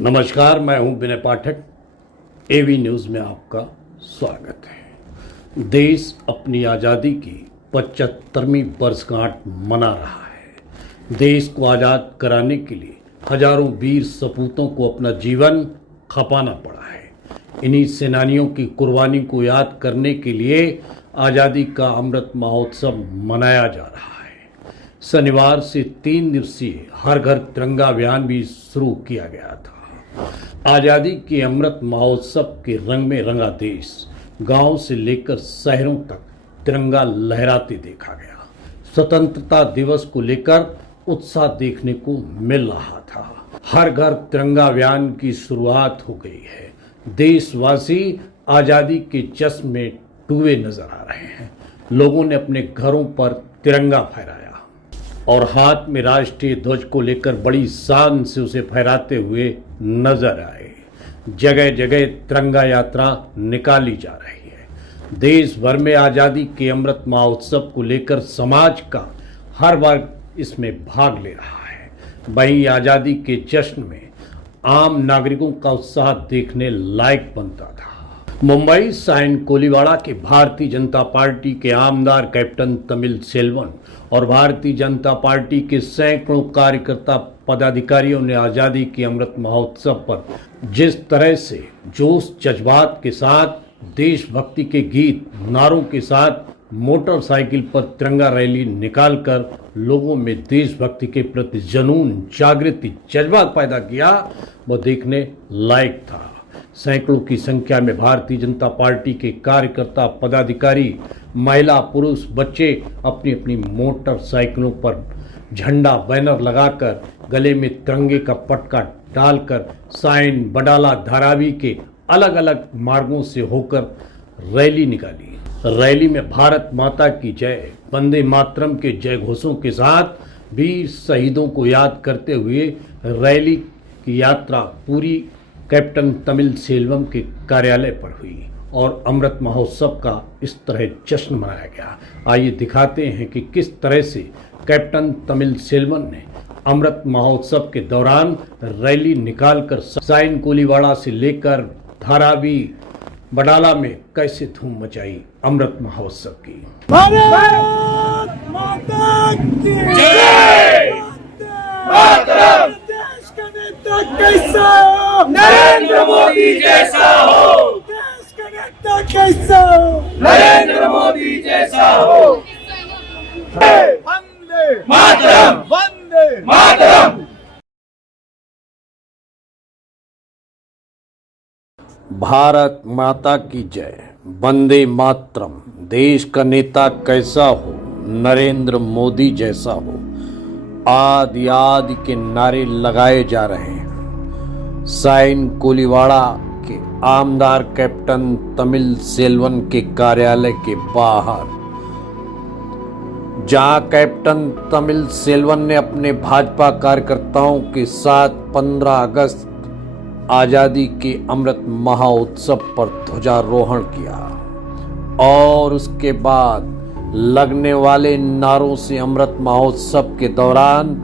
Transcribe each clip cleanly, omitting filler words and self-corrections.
नमस्कार, मैं हूं विनय पाठक। एवी न्यूज़ में आपका स्वागत है। देश अपनी आज़ादी की 75वीं वर्षगांठ मना रहा है। देश को आज़ाद कराने के लिए हजारों वीर सपूतों को अपना जीवन खपाना पड़ा है। इन्हीं सेनानियों की कुर्बानी को याद करने के लिए आज़ादी का अमृत महोत्सव मनाया जा रहा है। शनिवार से 3 दिवसीय हर घर तिरंगा अभियान भी शुरू किया गया था। आज़ादी के अमृत महोत्सव के रंग में रंगा देश, गांव से लेकर शहरों तक तिरंगा लहराते देखा गया। स्वतंत्रता दिवस को लेकर उत्साह देखने को मिल रहा था। हर घर तिरंगा अभियान की शुरुआत हो गई है। देशवासी आज़ादी के जश्न में डूबे नजर आ रहे हैं। लोगों ने अपने घरों पर तिरंगा फहराया और हाथ में राष्ट्रीय ध्वज को लेकर बड़ी शान से उसे फहराते हुए नजर आए। जगह जगह तिरंगा यात्रा निकाली जा रही है। देश भर में आज़ादी के अमृत महोत्सव को लेकर समाज का हर वर्ग इसमें भाग ले रहा है। वहीं आज़ादी के जश्न में आम नागरिकों का उत्साह देखने लायक बनता था। मुंबई साइन कोलीवाड़ा के भारतीय जनता पार्टी के आमदार कैप्टन तमिल सेल्वन और भारतीय जनता पार्टी के सैकड़ों कार्यकर्ता पदाधिकारियों ने आज़ादी के अमृत महोत्सव पर जिस तरह से जोश जज्बात के साथ देशभक्ति के गीत नारों के साथ मोटरसाइकिल पर तिरंगा रैली निकालकर लोगों में देशभक्ति के प्रति जुनून जागृति जज्बात पैदा किया, वह देखने लायक था। सैकड़ों की संख्या में भारतीय जनता पार्टी के कार्यकर्ता पदाधिकारी, महिला पुरुष बच्चे अपनी अपनी मोटरसाइकिलों पर झंडा बैनर लगाकर गले में तिरंगे का पटका डालकर साइन बडाला धारावी के अलग अलग मार्गों से होकर रैली निकाली। रैली में भारत माता की जय, वंदे मातरम के जय घोषों के साथ वीर शहीदों को याद करते हुए रैली की यात्रा पूरी कैप्टन तमिल सेल्वम के कार्यालय पर हुई और अमृत महोत्सव का इस तरह जश्न मनाया गया। आइए दिखाते हैं कि किस तरह से कैप्टन तमिल सेल्वन ने अमृत महोत्सव के दौरान रैली निकालकर साइन कोलीवाड़ा से लेकर धारावी बडाला में कैसे धूम मचाई अमृत महोत्सव की। भारत माता की देश का नेता कैसा हो, नरेंद्र मोदी जैसा हो। देश का नेता कैसा हो, नरेंद्र मोदी जैसा हो। वंदे मातरम, वंदे मातरम। भारत माता की जय, वंदे मातरम। देश का नेता कैसा हो, नरेंद्र मोदी जैसा हो, आदि आदि के नारे लगाए जा रहे हैं। साइन कोलीवाड़ा के आमदार कैप्टन तमिल सेल्वन के कार्यालय के बाहर, जहां कैप्टन तमिल सेल्वन ने अपने भाजपा कार्यकर्ताओं के साथ 15 अगस्त आज़ादी के अमृत महोत्सव पर ध्वजारोहण किया और उसके बाद लगने वाले नारों से अमृत महोत्सव के दौरान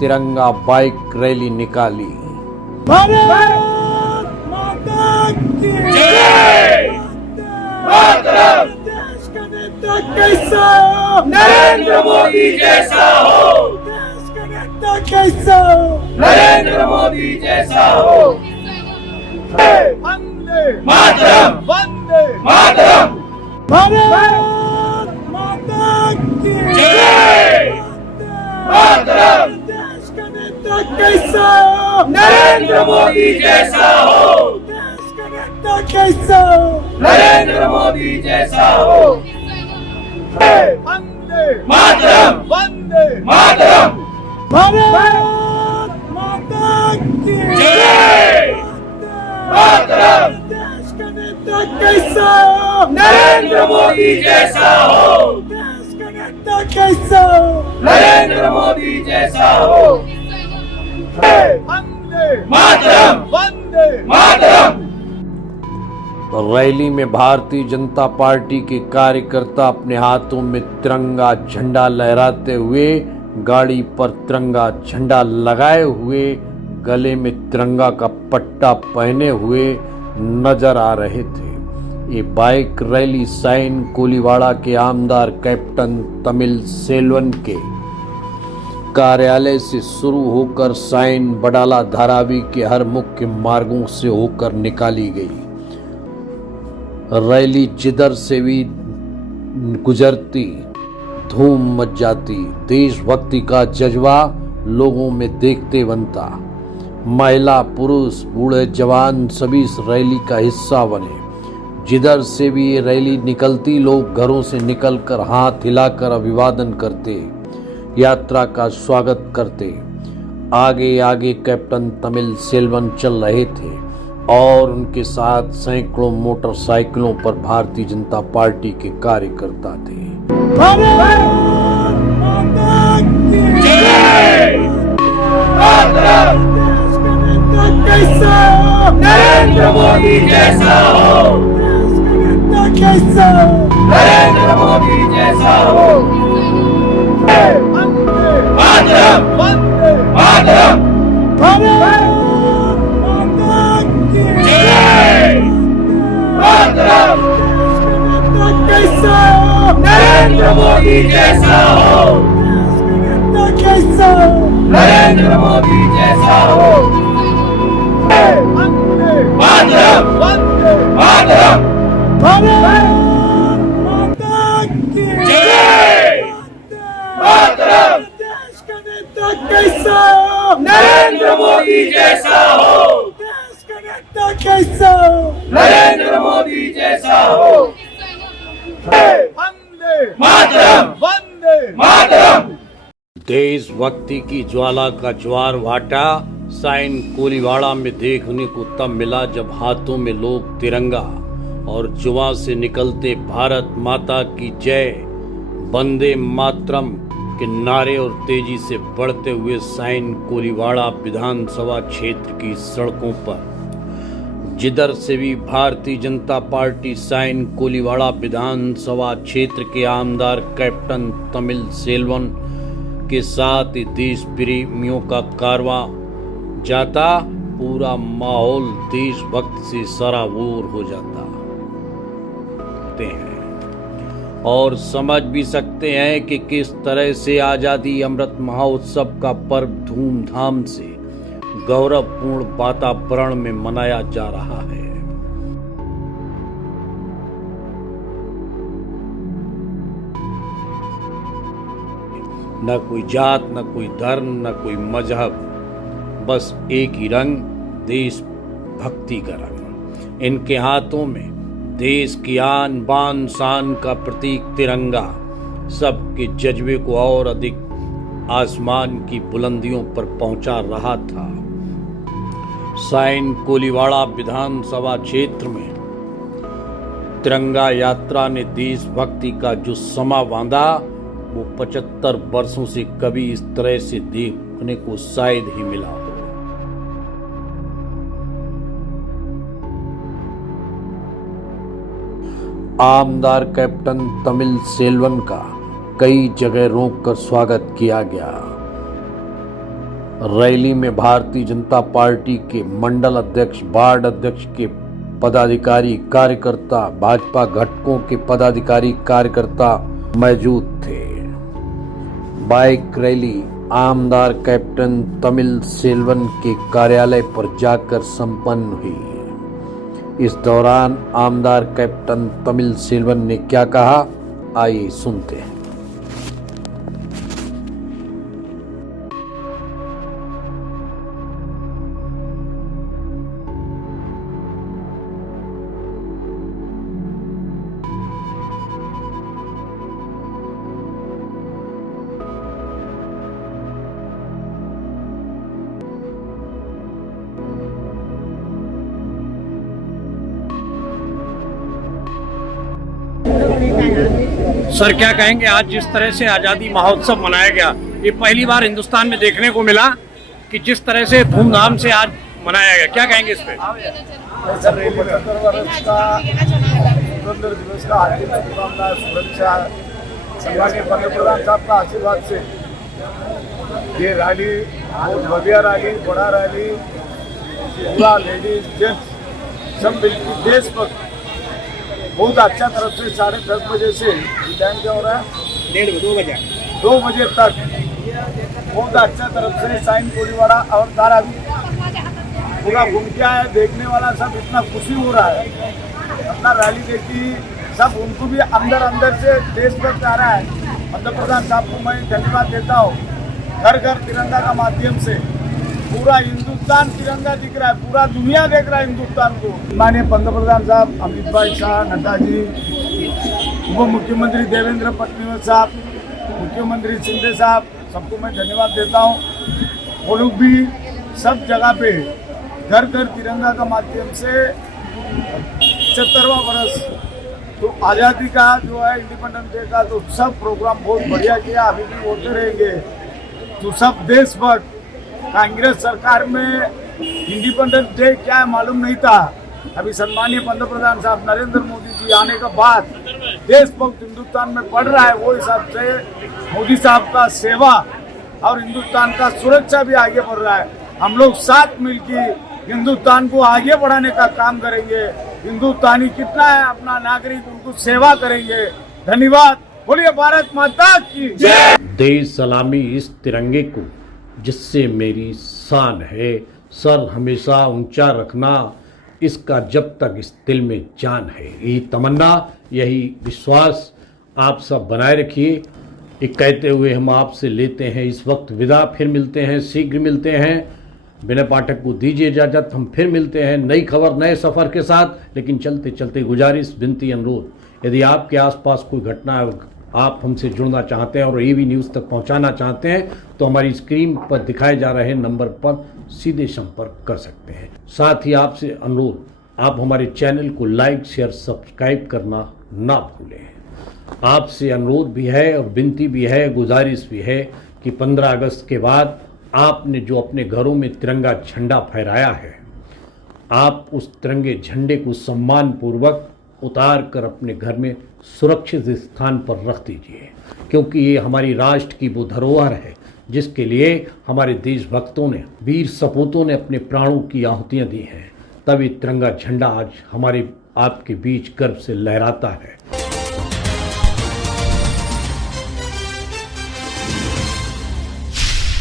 तिरंगा बाइक रैली निकाली। भारत माता की जय। मातरम। देश का नेता कैसा हो, नरेंद्र मोदी जैसा हो। देश का नेता कैसा हो, नरेंद्र मोदी जैसा हो। वंदे मातरम, वंदे मातरम। भारत माता की जय। मातरम। देश का नेता कैसा हो, नरेंद्र मोदी जैसा हो। देश का नेता कैसा हो, नरेंद्र मोदी जैसा हो। वंदे मातरम, वंदे मातरम। भारत माता की जय। मातरम। देश का नेता कैसा हो, नरेंद्र मोदी जैसा हो। देश का नेता कैसा हो, नरेंद्र मोदी जैसा हो। वंदे मातरम, वंदे मातरम। रैली में भारतीय जनता पार्टी के कार्यकर्ता अपने हाथों में तिरंगा झंडा लहराते हुए, गाड़ी पर तिरंगा झंडा लगाए हुए गले में तिरंगा का पट्टा पहने हुए नजर आ रहे थे। ये बाइक रैली साइन कोलीवाड़ा के आमदार कैप्टन तमिल सेल्वन के कार्यालय से शुरू होकर साइन बडाला धारावी के हर मुख्य मार्गों से होकर निकाली गई। रैली जिधर से भी गुजरती धूम मच जाती। देशभक्ति का जज्बा लोगों में देखते बनता। महिला पुरुष बूढ़े जवान सभी इस रैली का हिस्सा बने। जिधर से भी ये रैली निकलती लोग घरों से निकलकर हाथ हिलाकर अभिवादन करते, यात्रा का स्वागत करते। आगे आगे कैप्टन तमिल सेल्वन चल रहे थे और उनके साथ सैकड़ों मोटरसाइकिलों पर भारतीय जनता पार्टी के कार्यकर्ता थे। भारत माता की जय। मातरम। देश का नेता कैसा हो? नरेंद्र मोदी जैसा हो। देश का नेता कैसा हो? नरेंद्र मोदी जैसा हो। मातरम। मातरम। भारत माता की जय। मातरम। देश का नेता कैसा हो? नरेंद्र मोदी जैसा हो। देश का नेता कैसा हो? नरेंद्र मोदी जैसा हो। मातरम। मातरम। भारत माता की जय। मातरम। देश का नेता कैसा हो? नरेंद्र मोदी जैसा हो। देश का नेता कैसा हो? नरेंद्र मोदी जैसा हो। वंदे मातरम। वंदे मातरम। देशभक्ति की ज्वाला का ज्वार भाटा साइन कोलीवाड़ा में देखने को तब मिला जब हाथों में लोग तिरंगा और जुबां से निकलते भारत माता की जय, वंदे मातरम के नारे और तेजी से बढ़ते हुए साइन कोलीवाड़ा विधानसभा क्षेत्र की सड़कों पर जिधर से भी भारतीय जनता पार्टी साइन कोलीवाड़ा विधानसभा क्षेत्र के आमदार कैप्टन तमिल सेल्वन के साथ देश प्रेमियों का कारवां जाता, पूरा माहौल देशभक्ति से सराबोर हो जाता हैं और समझ भी सकते हैं कि किस तरह से आजादी अमृत महोत्सव का पर्व धूमधाम से गौरवपूर्ण वातावरण में मनाया जा रहा है। न कोई जात, न कोई धर्म, न कोई मजहब, बस एक ही रंग, देश भक्ति का रंग। इनके हाथों में देश की आन बान शान का प्रतीक तिरंगा सबके जज्बे को और अधिक आसमान की बुलंदियों पर पहुंचा रहा था। साइन कोलीवाड़ा विधानसभा क्षेत्र में तिरंगा यात्रा ने देशभक्ति का जो समा बांधा वो 75 वर्षों से कभी इस तरह से देखने को शायद ही मिला हो। आमदार कैप्टन तमिल सेल्वन का कई जगह रोककर स्वागत किया गया। रैली में भारतीय जनता पार्टी के मंडल अध्यक्ष, वार्ड अध्यक्ष के पदाधिकारी कार्यकर्ता, भाजपा घटकों के पदाधिकारी कार्यकर्ता मौजूद थे। बाइक रैली आमदार कैप्टन तमिल सेल्वन के कार्यालय पर जाकर संपन्न हुई। इस दौरान आमदार कैप्टन तमिल सेल्वन ने क्या कहा, आइए सुनते हैं। सर क्या कहेंगे, आज जिस तरह से आज़ादी महोत्सव मनाया गया, ये पहली बार हिंदुस्तान में देखने को मिला कि जिस तरह से धूमधाम से आज मनाया गया, क्या कहेंगे इस पे? 75 वर्ष का स्वतंत्र दिवस का हार्दिक शुभकामनाएं, शुभेच्छा। सन्माननीय पंतप्रधान साहब का आशीर्वाद से ये रैली बहुत बढ़िया रैली, बड़ा रैली, पूरा लेडीज जेंट्स सब मिलकर देशभक्त बहुत अच्छा तरफ से 10:30 बजे से टाइम क्या हो रहा है 2 बजे तक बहुत अच्छा तरफ से साइन कोलीवाड़ा और तारा पूरा घूम के आया। देखने वाला सब इतना खुशी हो रहा है, अपना रैली देखी सब, उनको भी अंदर अंदर से देशभक्त आ रहा है। पंतप्रधान प्रधान साहब को मैं धन्यवाद देता हूँ। घर घर तिरंगा का माध्यम से पूरा हिंदुस्तान तिरंगा दिख रहा है, पूरा दुनिया देख रहा है हिंदुस्तान को। माननीय पंतप्रधान साहब अमित भाई शाह, नड्डा जी, उप मुख्यमंत्री देवेंद्र फडणवीस साहब, मुख्यमंत्री शिंदे साहब, सबको मैं धन्यवाद देता हूँ। वो लोग भी सब जगह पे घर घर तिरंगा का माध्यम से 75वां वर्ष तो आज़ादी का जो है इंडिपेंडेंस डे का तो सब प्रोग्राम बहुत बढ़िया किया, अभी भी होते रहेंगे। तो सब देशभक्त, कांग्रेस सरकार में इंडिपेंडेंस डे क्या है मालूम नहीं था। अभी सम्मानीय पंतप्रधान साहब नरेंद्र मोदी जी आने के बाद देशभक्त हिंदुस्तान में बढ़ रहा है। वो हिसाब से मोदी साहब का सेवा और हिंदुस्तान का सुरक्षा भी आगे बढ़ रहा है। हम लोग साथ मिलकर हिंदुस्तान को आगे बढ़ाने का काम करेंगे। हिंदुस्तानी कितना है अपना नागरिक, उनको सेवा करेंगे। धन्यवाद। बोलिए भारत माता की जय। देश सलामी इस तिरंगे को जिससे मेरी शान है, सर हमेशा ऊंचा रखना इसका जब तक इस दिल में जान है। यही तमन्ना, यही विश्वास आप सब बनाए रखिए। ये कहते हुए हम आपसे लेते हैं इस वक्त विदा। फिर मिलते हैं, शीघ्र मिलते हैं। विनय पाठक को दीजिए इजाज़त। हम फिर मिलते हैं नई खबर, नए सफ़र के साथ। लेकिन चलते चलते गुजारिश, विनती, अनुरोध, यदि आपके आसपास कोई घटना है, आप हमसे जुड़ना चाहते हैं और एवी न्यूज़ तक पहुंचाना चाहते हैं तो हमारी स्क्रीन पर दिखाए जा रहे नंबर पर सीधे संपर्क कर सकते हैं। साथ ही आपसे अनुरोध, आप हमारे चैनल को लाइक, शेयर, सब्सक्राइब करना ना भूलें। आपसे अनुरोध भी है और विनती भी है, गुजारिश भी है कि 15 अगस्त के बाद आपने जो अपने घरों में तिरंगा झंडा फहराया है, आप उस तिरंगे झंडे को सम्मान पूर्वक उतार कर अपने घर में सुरक्षित स्थान पर रख दीजिए, क्योंकि ये हमारी राष्ट्र की वो धरोहर है जिसके लिए हमारे देशभक्तों ने, वीर सपूतों ने अपने प्राणों की आहुतियाँ दी हैं। तब ये तिरंगा झंडा आज हमारे आपके बीच गर्व से लहराता है।